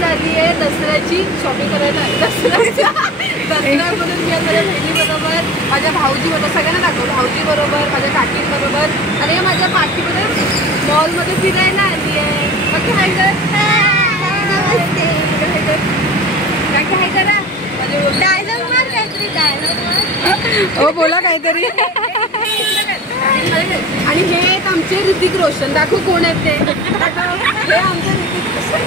आज आली आहे दसऱ्याची शॉपिंग करायला. दसऱ्यामधून मी आता बहिणीबरोबर, माझ्या भाऊजीबरोबर, सगळ्यांना दाखव, भाऊजीबरोबर, माझ्या काकींबरोबर आणि माझ्या पाठीमध्ये मॉलमध्ये फिरायला आली आहे. बाकी हाय कर, नमस्ते. काकी हाय करा. डायलॉग मार काहीतरी, डायलॉग मार. हो बोला काहीतरी. आणि हे आहेत आमचे ऋतिक रोशन. दाखव कोण आहेत ते. हे आमचे ऋतिक रोशन.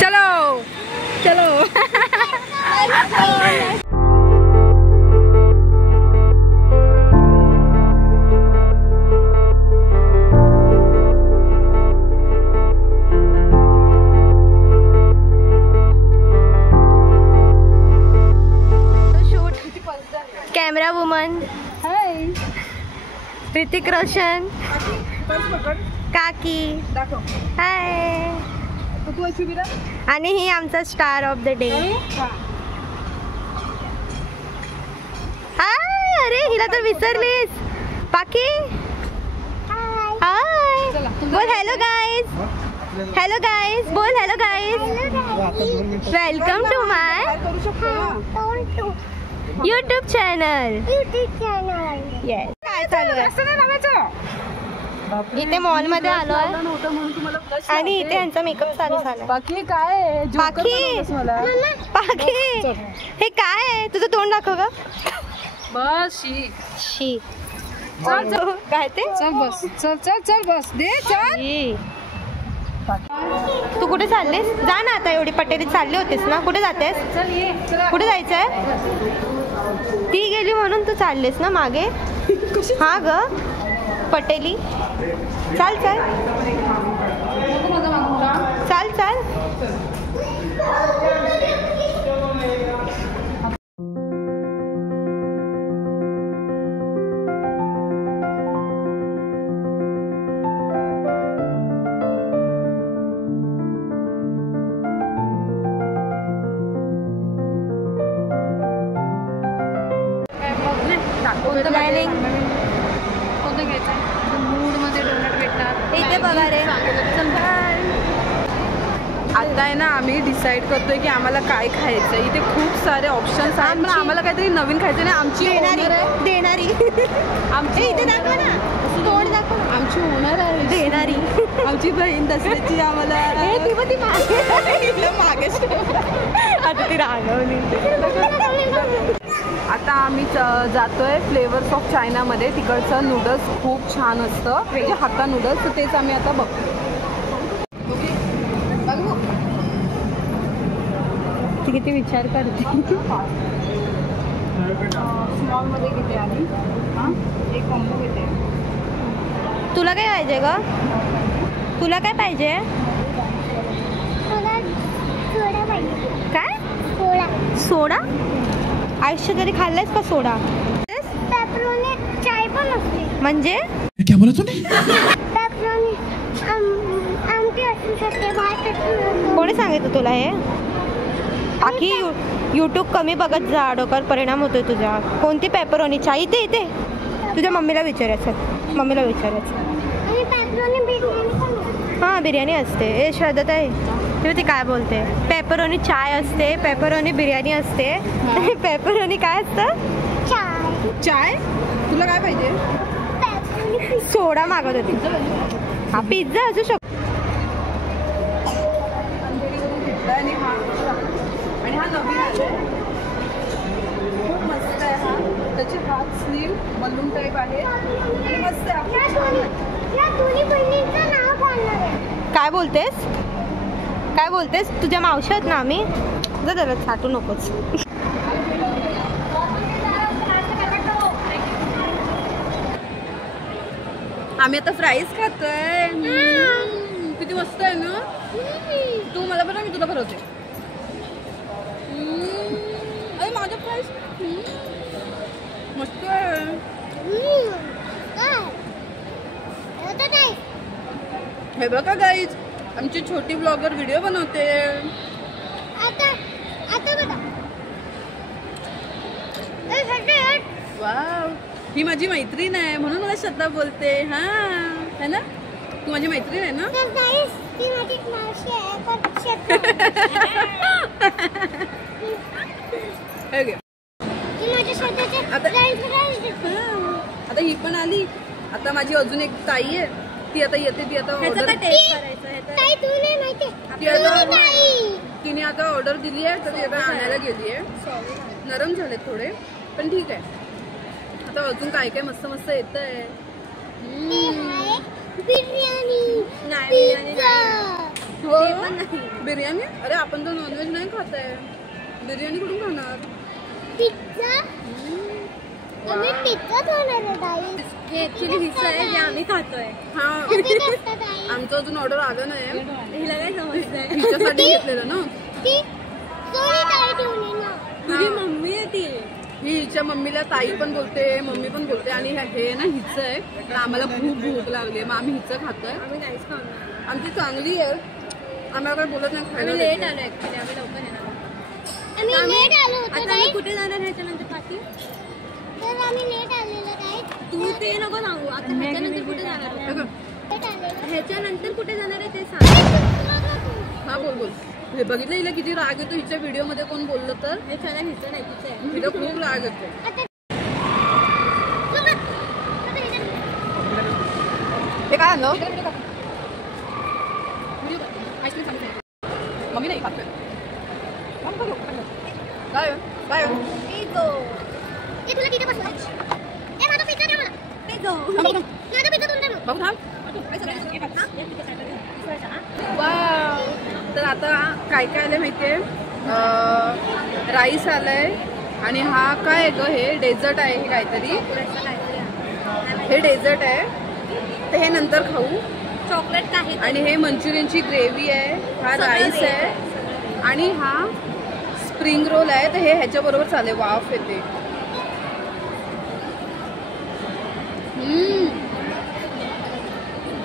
चलो चलो. Camera woman. Hi Hrithik Roshan. काकी. हाय. आणि ही आमचा star of the day. Hi. अरे हिला तर विसरलीस. पाकी. हाय. बोल हॅलो गाईज. Hello guys. बोल hello guys. Welcome to my YouTube channel. Yes. काय चालू आहे? इथे मॉल मध्ये आलोय आणि इथे यांचा मेकअप चालू झाला. बाकी काय पाखी. हे काय आहे? तुझं तोंड दाखव ग. बस शी. काय ते? चल बस. चल चल चल बस दे. चल. तू कुठे चाललीस? जा ना आता. एवढी पटेली चालली होतीस ना. कुठे जातेस? कुठे जायचंय? ती गेली म्हणून तू चाललीस ना मागे. हा ग पटेली. चाल चाल चाल चाल. इथे बघा रे. आता आहे ना आम्ही डिसाईड करतोय की आम्हाला काय खायचं. इथे खूप सारे ऑप्शन्स आहेत पण आम्हाला काहीतरी नवीन खायचं नाही. आमची देणारी आमची इथे दाखव ना. तोंड दाखव. आमची ओनर आहे देणारी. आमची बहीण दसऱ्याची आम्हाला मागेच आता ती रागवली. आता आम्ही जातोय फ्लेवर्स ऑफ चायनामध्ये. तिकडचं नूडल्स खूप छान असतं म्हणजे हाक्का नूडल्स. तर तेच आम्ही आता बघतो. ती किती विचार करते. स्मॉलमध्ये घेते आणि एक कॉम्बो घेते. तुला काय पाहिजे ग? तुला काय पाहिजे? काय? सोडा. आयुष्य तरी खाल्लायस का सोडा? चाय पण असते. म्हणजे क्या बोला तूने? कोणी सांगितलं तुला हे? आखी यूट्यूब कमी बघत जा. डोक्यावर परिणाम होतोय तुझ्या. कोणती पेपरोनी चाय? इथे इथे तुझ्या मम्मीला विचारायचं. मम्मीला विचारायचं. हां बिर्याणी असते. ए श्रद्धा ताई तेव्हा ती काय बोलते? पेपरोनी चाय असते, पेपरोनी बिर्याणी असते. पेपरोनी काय असतं? चाय. तुला काय पाहिजे? सोडा मागत होती. हा पिझ्झा असू शकतो. आणि हा नवीन आहे. खूप मस्त आहे हा. त्याचे हात स्लीव बलून टाईप आहे. मस्त आहे. काय बोलतेस? काय बोलतेस? तुझ्या मावशी आहेत ना आम्ही. जा जरा साठू नकोच. आम्ही आता फ्राईज खातोय. किती मस्त आहे ना. तू मला बरं मी तुला भरवते. अरे माझं फ्राईज मस्त आहे. हे बघा गाईज आमची छोटी ब्लॉगर व्हिडिओ बनवते. वाव ही माझी मैत्रीण आहे म्हणून मला श्रद्धा बोलते. हा है ना. तू माझी मैत्रीण आहे ना? ती माझी मावशी आहे. आता ही पण आली. आता माझी अजून एक ताई आहे, ती आता येते. ती आता तिने आता ऑर्डर दिली आहे, तर ती आता आणायला गेली आहे. नरम झाले थोडे, पण ठीक आहे. आता अजून काय काय मस्त मस्त येत आहे. बिर्याणी? अरे आपण तर नॉनव्हेज नाही खात आहे, बिर्याणी कुठून खाणार? आम्ही खातोय. हा, आमचं अजून ऑर्डर आलं नाही. हिला काय समजतंय? हिच्यासाठी घेतलेलं ना. तुझी मम्मी आहे ती. ही हिच्या मम्मीला ताई पण बोलते, मम्मी पण बोलते. आणि हे ना हिचं आहे, तर आम्हाला खूप भूक लागली, मग आम्ही हिचं खातोय. आम्ही नाहीच खाणार. आमची चांगली आहे, आम्हाला काय बोलत नाही. खायला लेट आलो ऍक्च्युली, आम्ही लवकर येणार. आता आम्ही कुठे जाणार ह्याच्यानंतर पाठी? तर आम्ही लेट आलेलो काय? तू ते नको सांगू. आता ह्याच्यानंतर कुठे जाणार? ह्याच्यानंतर कुठे जाणार आहे ते सांग. हा बोल. हे बघितलं हिला किती राग येतो हिच्या व्हिडिओ मध्ये कोण बोललं तर. हे छान हिचं नाही तिचं आहे. हिला खूप राग येतो. हे काय आणलं? मम्मी नाही खातोय. काय तुला तिथे बसवायचं. माझा पिझ्झा दे मला. माझा पिझ्झा तुला दे. बघू थांब. तर आता काय काय आलंय माहितीये? राईस आलाय आणि हा काय ग, हे डेझर्ट आहे. हे काहीतरी हे डेझर्ट आहे, तर हे नंतर खाऊ. चॉकलेट काही. आणि हे मंचुरियनची ग्रेव्ही आहे. हा राईस आहे आणि हा स्प्रिंग रोल आहे. तर हे ह्याच्या बरोबर चालेल. वाफ येते.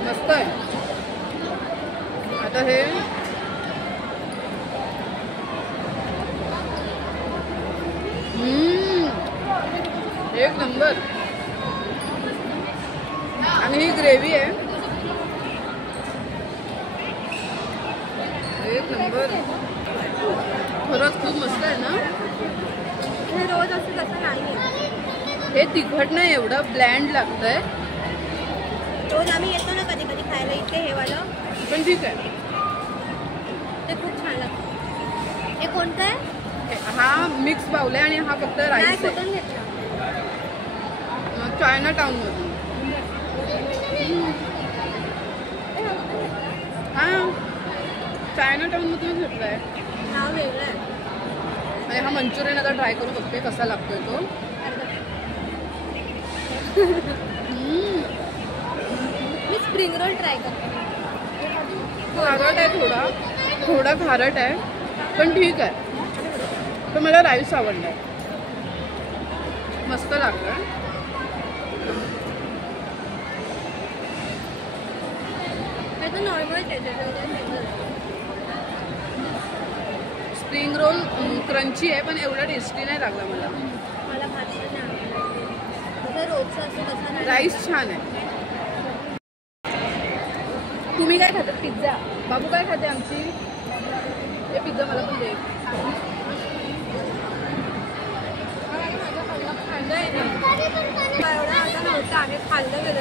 मस्त आहे. आता हे एक नंबर. आणि ही ग्रेव्ही आहे एक नंबर. खरंच खूप मस्त आहे ना. हे रोज असं कसं नाही. हे तिखट नाही, एवढं ब्लँड लागतंय. रोज आम्ही येतो ना कधी कधी खायला इथे, हे वालं पण ठीक आहे. ते खूप छान लागतं. हे कोणतं आहे? हा मिक्स बाउल आहे आणि हा फक्त राईस आहे. कुठून घेतला? चायना टाउन मधून. हा चायना टाउन मधून घेतलाय. नाव वेगळं आहे. आणि हा मंचुरियन आता ट्राय करू बघते कसा लागतोय तो. मी स्प्रिंग रोल ट्राय करते. खारट आहे, थोडा खारट आहे, पण ठीक आहे. तर मला राईस आवडलाय, मस्त लागतोय. नॉर्मल स्प्रिंग रोल क्रंची आहे, पण एवढा टेस्टी नाही लागला मला. राईस छान आहे. तुम्ही काय खाता? पिझ्झा. बाबू काय खाते आमची? हे पिझ्झा मला पण दे.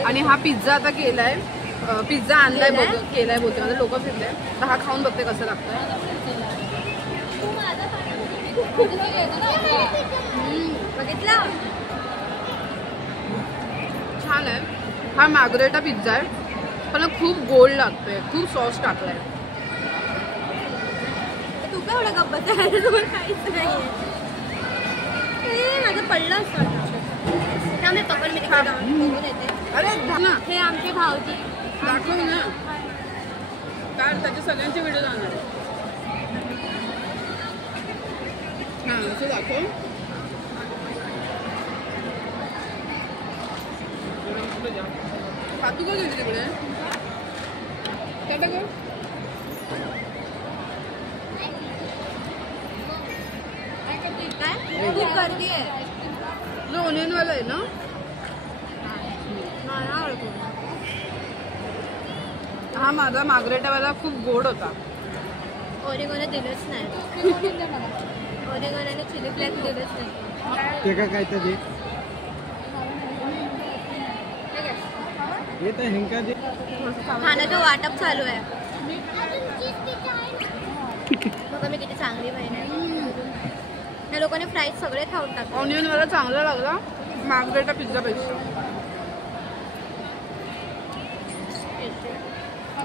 आणि हा पिझ्झा आता केलाय, पिझ्झा आणलाय केलाय बोलते. माझे लोक फिरले. तर हा खाऊन बघते कसं लागतंय. बघितला? छान आहे. हा मार्गरेटा पिझ्झा आहे, पण खूप गोड लागतोय. खूप सॉस टाकलाय. तू काय एवढं गप्प बसायला? तुम्हाला काहीच नाहीये. माझं पडलं असतं. मी पकड मी बघून येते. अरे ना, हे आमचे भाऊजी दाखव ना. काय त्याचे सगळ्यांचे व्हिडिओ जाणार आहे. हां असं दाखव. तू काय गेली तिकडे? काय टाक? खूप गर्दी आहे. जो ओनियनवाला आहे ना, हा माझा मार्गरेटावाला खूप गोड होता. ओरिगोने दिलंच नाही. ओरिगोने चिली फ्लेक्स दिलंच नाही. ते काय तर दे ये तर हिंका दे. खाण्याचं वाटप चालू आहे. बघा मी किती चांगली बहीण आहे. या लोकांनी फ्राईज सगळे खाऊन टाकले. ऑनियन वाला चांगला लागला मार्गरेटा पिझ्झा पेक्षा.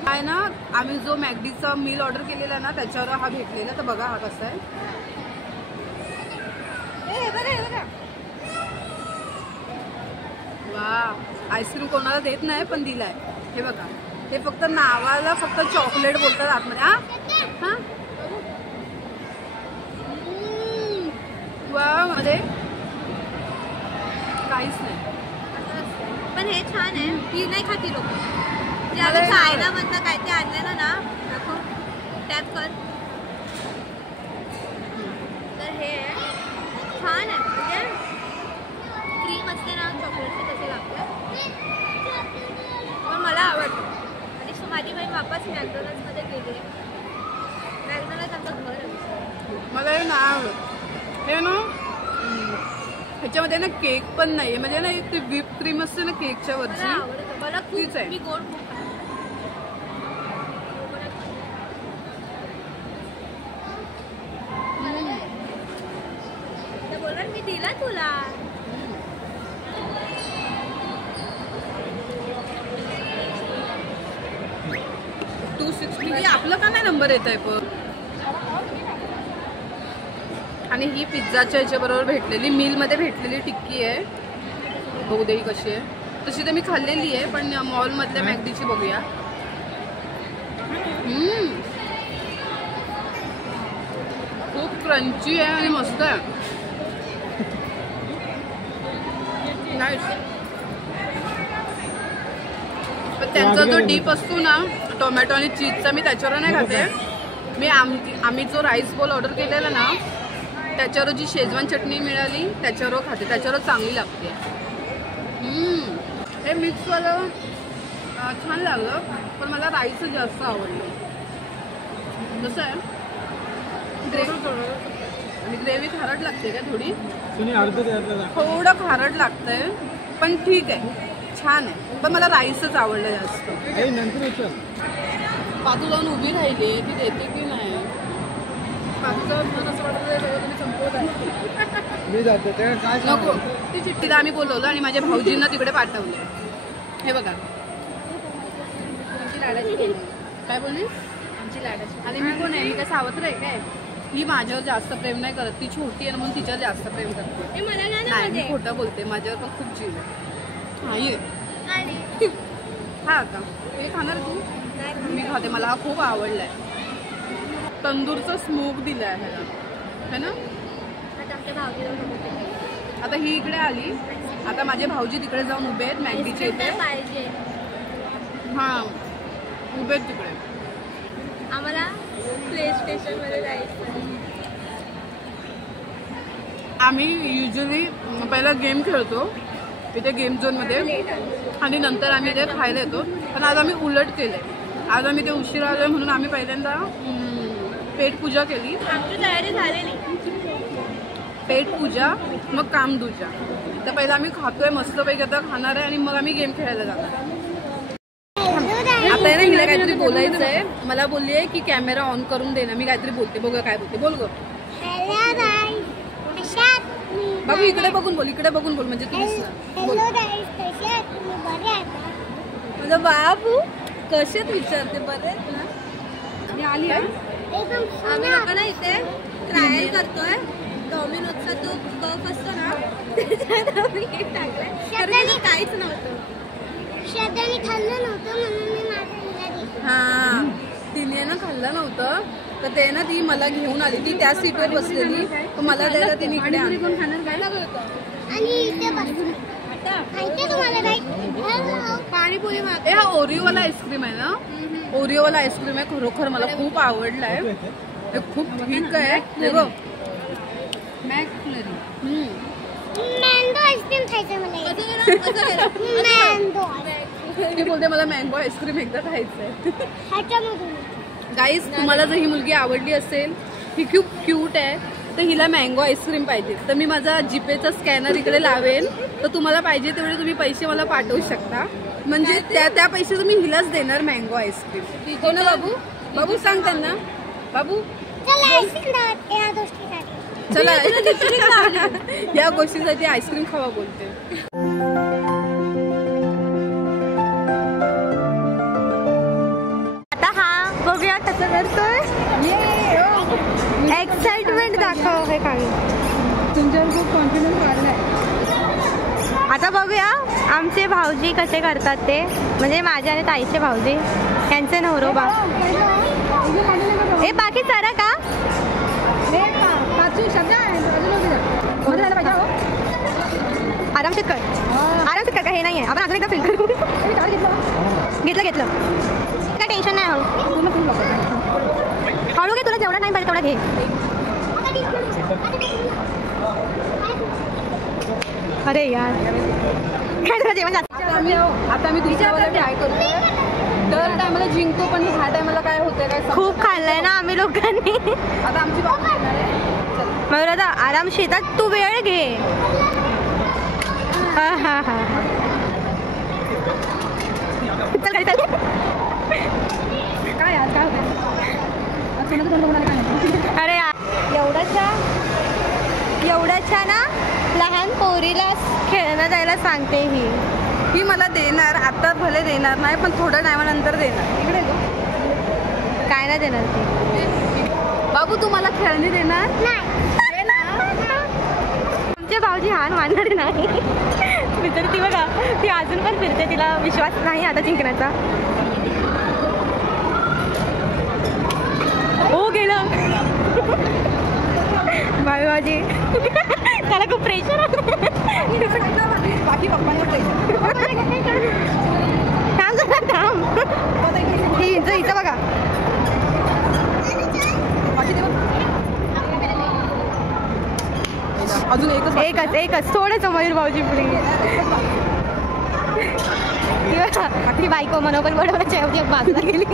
आहे ना आम्ही जो मॅकडीचा मील ऑर्डर केलेला ना त्याच्यावर हा भेटलेला. तर बघा हा कसा आहे. वा आईस्क्रीम कोणाला देत नाही पण दिलाय. हे बघा हे फक्त नावाला फक्त चॉकलेट बोलतात आतमध्ये. हा वा मध्ये काहीच नाही. पण हे छान आहे. ही नाही खाती लोक. जे आम्ही चायना मधनं काय ते आणलेलं ना दाखव टॅप कर. तर हे छान आहे. म्हणजे क्रीम असते ना चॉकलेटची तसे लागतं पण मला आवडतं. आणि सो माझी बहीण वापस मॅकडॉनल्ड्समध्ये गेली आहे. मॅकडॉनल्ड्स आमचं घर आहे. मला हे नाही आवडत. हे ना ह्याच्यामध्ये ना केक पण नाही म्हणजे ना ती व्हिप क्रीम असते ना केकच्या वरची आवडतं मला तीच आहे. मी गोड खूप खाते. बोलणार मी दिला तुला. 260 आपलं का नाही नंबर येत आहे पण. आणि ही पिझ्झाच्या ह्याच्याबरोबर भेटलेली मीलमध्ये भेटलेली टिक्की आहे. बघू दे ही कशी आहे. तशी तर मी खाल्लेली आहे पण मॉलमधल्या मॅकडीची बघूया. खूप क्रंची आहे आणि मस्त आहे. नाईस. पण त्यांचा जो डीप असतो ना टोमॅटो आणि चीजचा मी त्याच्यावर नाही खाते. मी आम्ही जो राईस बॉल ऑर्डर केलेला ना त्याच्यावर जी शेजवान चटणी मिळाली त्याच्यावर खाते. त्याच्यावर चांगली लागते. हे मिक्सवालं छान लागलं पण मला राईस जास्त आवडलं. कसं आहे आणि ग्रेव्ही खारट लागते का थोडी. थोडं खारट लागतंय पण ठीक आहे छान आहे. पण मला राईसच आवडलं जास्त. पातू जाऊन उभी राहिली ती देते की नाही. पातूचं मन असं वाटतं तुम्ही संपवत आहे. नको ती चिठ्ठीला आम्ही बोलवलं आणि माझ्या भाऊजींना तिकडे पाठवले. हे बघा आमची लाडाची काय बोलली आमची लाडाची. आणि मी कोण आहे मी काय सावत्र आहे काय. ही माझ्यावर जास्त प्रेम नाही करत. ती छोटी आहे म्हणून तिच्यावर जास्त प्रेम करते. नाही मी खोटं बोलते. माझ्यावर पण खूप जीव आहे. हा ये हा आता हे खाणार तू. मी खाते. मला हा खूप आवडलाय. तंदूरचा स्मोक दिलाय ह्याला है ना. आता ही इकडे आली. आता माझे भाऊजी तिकडे जाऊन उभे आहेत मॅकडीच्या इथे. हा उभे आहेत तिकडे. आम्हाला प्ले स्टेशन मध्ये जायचं. आम्ही युजली पहिला गेम खेळतो इथे गेम झोनमध्ये आणि नंतर आम्ही इथे खायला येतो. पण आज आम्ही उलट केलंय. आज आम्ही ते उशिरा आलोय म्हणून आम्ही पहिल्यांदा पेटपूजा केली. आमची तयारी झालेली. पेटपूजा मग कामदूजा. तर पहिला आम्ही खातोय मस्तपैकी. आता खाणार आहे आणि मग आम्ही गेम खेळायला जाणार. आता आहे ना हिला काहीतरी बोलायचं आहे. मला बोलली आहे की कॅमेरा ऑन करून दे ना. मी काहीतरी बोलते. बघूया काय बोलते. बोल ग बाबू. इकडे बघून बोल. इकडे बघून बोल म्हणजे तू दिसणार. बाबू कशात विचारते बरे ना. मी आली आहे. आम्ही लोक ना इथे ट्रायल करतोय. डॉमिनोजचा तो कप असतो ना त्याच्यात आम्ही केक टाकलाय. काहीच नव्हतं. श्रद्धाने खाल्लं नव्हतं म्हणून मी माझ्या. हा तिने ना खाल्लं नव्हतं तर ते ना ती मला घेऊन आली. ती त्या सीटवर बसलेली. मला द्यायला तिने इकडे पाणीपुरी. हा ओरिओवाला आईस्क्रीम आहे ना. ओरिओवाला आईस्क्रीम आहे. खरोखर मला खूप आवडलाय. हे खूप ठीक आहे. मँगो आईस्क्रीम खायचं मला. ती बोलते मला मँगो आईस्क्रीम एकदा खायचंय. गाईज तुम्हाला जर ही मुलगी आवडली असेल, ही खूप क्यूट आहे, तर हिला मँगो आईस्क्रीम पाहिजे तर मी माझा जीपेचा स्कॅनर इकडे लावेल, तर तुम्हाला पाहिजे तेवढे तुम्ही पैसे मला पाठवू शकता. म्हणजे त्या पैसे मी हिलाच देणार मँगो आईस्क्रीम. हो ना बाबू? बाबू सांग त्यांना. बाबू चला या गोष्टीसाठी आईस्क्रीम खावा बोलते. आता हा बघूया कसं करतोय. एक्साइटमेंट दाखव हे काही. तुमच्यावर खूप कॉन्फिडन्स वाढलाय. आता बघूया आमचे भाऊजी कसे करतात ते, म्हणजे माझे आणि ताईचे भाऊजी, यांचे नवरोबा. हे बाकी सारा का आरामशीर कर, आरामशीर कर. हे नाही आहे, आपण अजून एकदा फिल करू. घेतलं काय टेन्शन नाही. हळू घे, तुला जेवढा नाही पाहिजे तेवढा घे. अरे यार काय तुला जेवण जात. आता आम्ही दुसऱ्यावर ट्राय करतोय. दर टायमाला जिंकतो पण ह्या टायमाला काय होतंय काय खूप खाल्लंय ना आम्ही लोकांनी. आता आमची बाबू येणार आहे. मग आता आराम शेतात तू वेळ घे. हा हा हा चल काय चालू काय यार काय होतं. अरे एवढ्याच्या ना लहान पोरीला खेळणं जायला सांगते ही मला देणार. आता भले देणार नाही पण थोड्या टायमानंतर देणार. इकडे गो. काय नाही देणार ती. बाबू तू मला खेळणी देणार तुमचे भाऊजी हान मानणार नाही. तर ती बघा ती अजून पण फिरते, तिला विश्वास नाही आता जिंकण्याचा. हो गेलं बाय बाजी. त्याला खूप प्रेशर आहे. बाकी पप्पांना प्रेशर. थांब हिचं बघा. अजून एकच थोडंच मयूर भाऊजी पुढे. ती बायको मनोबल बडवण्याच्या ऐवजी बाजूला गेली.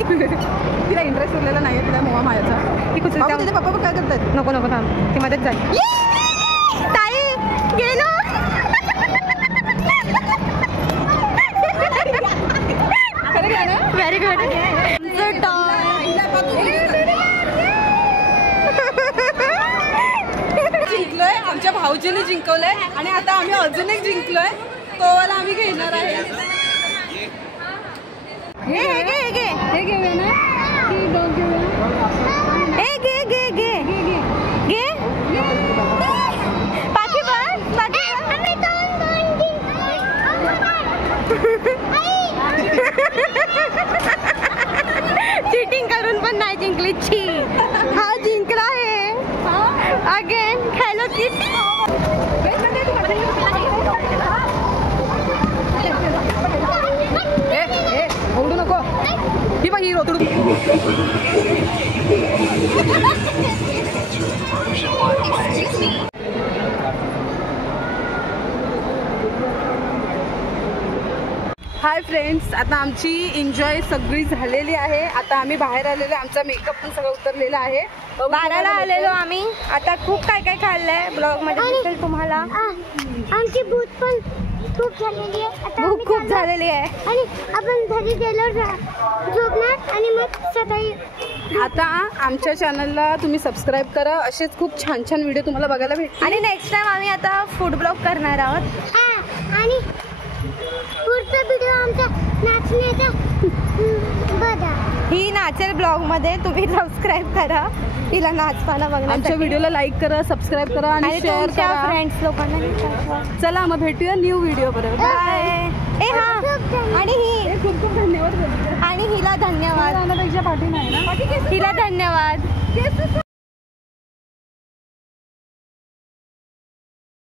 तिला इंटरेस्ट उरलेला नाही तिला मोहा मायाचा. ती कुठे पप्पा काय करतात. नको थांब, ती मदत झाली. ताई गेलो. Very good. जिंकलोय, आमच्या भाऊजीने जिंकवलंय आणि आता आम्ही अजून एक जिंकलोय. तो वाला आम्ही घेणार आहे. हे घेऊया ना. घे बाकी चीटिंग करून पण नाही जिंकली. हा जिंकला आहे अगेन. खेळलो की ओढू नको. ही बघ ही रोतडू. हाय फ्रेंड्स, आता आमची एन्जॉय सगळी झालेली आहे. आता आम्ही बाहेर आलेलो, आमचा मेकअप पण सगळं उतरलेला आहे. 12ला आलेलो आम्ही. आता खूप काय काय खाल्लंय ब्लॉग मध्ये दिसेल तुम्हाला. आमची भूक पण खूप झालेली आहे. भूक खूप झालेली आहे आणि आपण घरी गेलो झोपणार आणि मग सकाळी. आता आमच्या चॅनलला तुम्ही सबस्क्राईब करा. असेच खूप छान छान व्हिडिओ तुम्हाला बघायला भेटतील. आणि नेक्स्ट टाइम आम्ही आता फूड ब्लॉग करणार आहोत. आणि पुढचा व्हिडिओ आमचा नाचण्याचा बघा. ही नाचेल ब्लॉग मध्ये, तुम्ही सबस्क्राईब करा तिला नाचताना बघा. आमच्या व्हिडिओला लाईक करा, सबस्क्राईब करा आणि शेअर करा फ्रेंड्स लोकांना. चला मग भेटूया न्यू व्हिडिओ बरोबर. बाय. आणि खूप खूप धन्यवाद. आणि हिला धन्यवाद. पाठी नाही ना. हिला धन्यवाद.